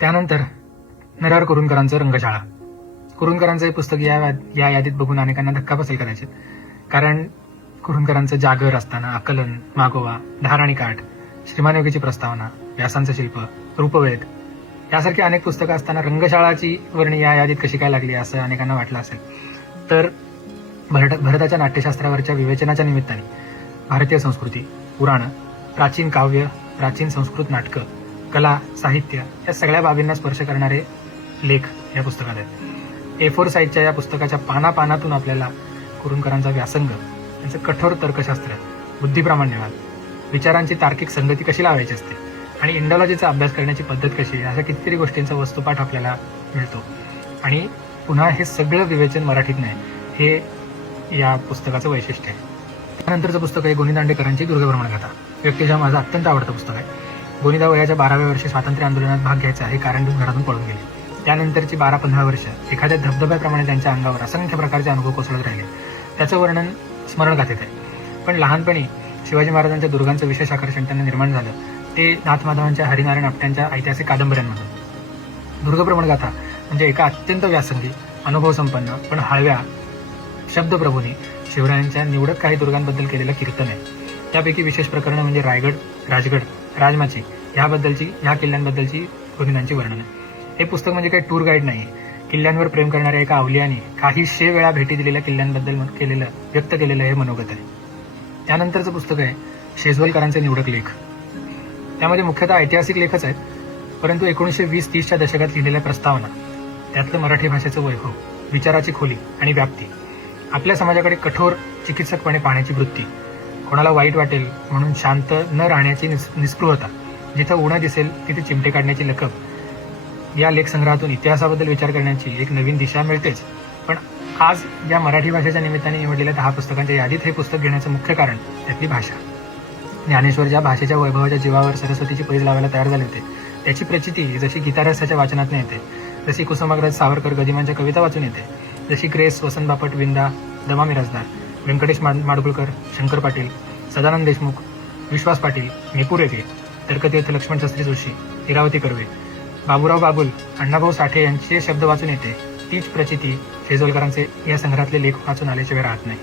त्यानंतर नरहर कुरुंदकरांचं रंगशाळा. कुरुंदकरांचं हे पुस्तक या यादीत बघून अनेकांना धक्का बसेल कदाचित, कारण कुरुंदकरांचं जागर असताना, आकलन, मागोवा, धार आणि काठ, श्रीमान योगीची प्रस्तावना, व्यासांचं शिल्प, रूपवेध यासारखी अनेक पुस्तकं असताना रंगशाळाची वर्णी या यादीत कशी काय लागली असं अनेकांना वाटलं असेल. तर भरताच्या नाट्यशास्त्रावरच्या विवेचनाच्या निमित्ताने भारतीय संस्कृती, पुराणं, प्राचीन काव्य, प्राचीन संस्कृत नाटकं, कला, साहित्य या सगळ्या बाबींना स्पर्श करणारे लेख या पुस्तकात आहेत. A4 साईजच्या या पुस्तकाच्या पानापानातून आपल्याला कुरुंदकरांचा व्यासंग, त्यांचं कठोर तर्कशास्त्र, बुद्धिप्रामाण्यवाद, विचारांची तार्किक संगती कशी लावायची असते आणि इंडॉलॉजीचा अभ्यास करण्याची पद्धत कशी, अशा कितीतरी गोष्टींचा वस्तुपाठ आपल्याला मिळतो. आणि पुन्हा हे सगळं विवेचन मराठीत नाही, हे या पुस्तकाचं वैशिष्ट्य आहे. त्यानंतरचं पुस्तक आहे गोनी दांडेकरांची दुर्गभ्रमणगाथा. व्यक्तिशः माझं अत्यंत आवडतं पुस्तक आहे. गोनीदा वयाच्या 12व्या वर्षी स्वातंत्र्य आंदोलनात भाग घ्यायचा हे कारण देऊन घरातून पळून गेले. त्यानंतरची 12-15 वर्ष एखाद्या धबधब्याप्रमाणे त्यांच्या अंगावर असंख्य प्रकारचे अनुभव कोसळत राहिले. त्याचं वर्णन स्मरणगाथेत आहे. पण लहानपणी शिवाजी महाराजांच्या दुर्गांचं विशेष आकर्षण त्यांना निर्माण झालं ते नाथमाधवांच्या हरिनारायण आपट्यांच्या ऐतिहासिक कादंबऱ्यांमधून. दुर्गभ्रमणगाथा म्हणजे एका अत्यंत व्यासंगी, अनुभवसंपन्न पण हळव्या शब्दप्रभूंनी शिवरायांच्या निवडक काही दुर्गांबद्दल केलेलं कीर्तन आहे. त्यापैकी विशेष प्रकरणं म्हणजे रायगड, राजगड, राजमाची ह्या किल्ल्यांबद्दलची गोनीदांची वर्णन आहे. हे पुस्तक म्हणजे काही टूर गाईड नाही. किल्ल्यांवर प्रेम करणाऱ्या एका अवलियाने काही वेळा भेटी दिलेल्या किल्ल्यांबद्दल व्यक्त केलेलं हे मनोगत आहे. त्यानंतरचं पुस्तक आहे शेजवलकरांचे निवडक लेख. त्यामध्ये मुख्यतः ऐतिहासिक लेखच आहेत, परंतु 1920-30च्या दशकात लिहिलेल्या प्रस्तावना, त्यातलं मराठी भाषेचं वैभव, विचाराची खोली आणि व्याप्ती, आपल्या समाजाकडे कठोर चिकित्सकपणे पाहण्याची वृत्ती, कोणाला वाईट वाटेल म्हणून शांत न राहण्याची निस्पृहता, जिथं उणं दिसेल तिथे चिमटे काढण्याची लकब, या लेखसंग्रहातून इतिहासाबद्दल विचार करण्याची एक नवीन दिशा मिळतेच. पण आज या मराठी भाषेच्या निमित्ताने निवडलेल्या 10 पुस्तकांच्या यादीत हे पुस्तक घेण्याचं मुख्य कारण त्यातली भाषा. ज्ञानेश्वर ज्या भाषेच्या वैभवाच्या जीवावर सरस्वतीची पैज लावायला तयार झाले होते, त्याची प्रचिती जशी गीतारसाच्या वाचनातून येते, जशी कुसुमाग्रज सावरकर गदिमांच्या कविता वाचून येते, जशी ग्रेस, वसंत बापट, विंदा, दमा मिराजदार, व्यंकटेश माडगुळकर, शंकर पाटील, सदानंद देशमुख, विश्वास पाटील, मेपूर येते, तर्कतीर्थ लक्ष्मण शास्त्री जोशी, इरावती कर्वे, बाबूराव बागुल, अण्णाभाऊ साठे यांचे शब्द वाचून येते, तीच प्रचिती शेजवलकरांचे या संग्रहातले लेख वाचून आल्याशिवाय राहत नाही.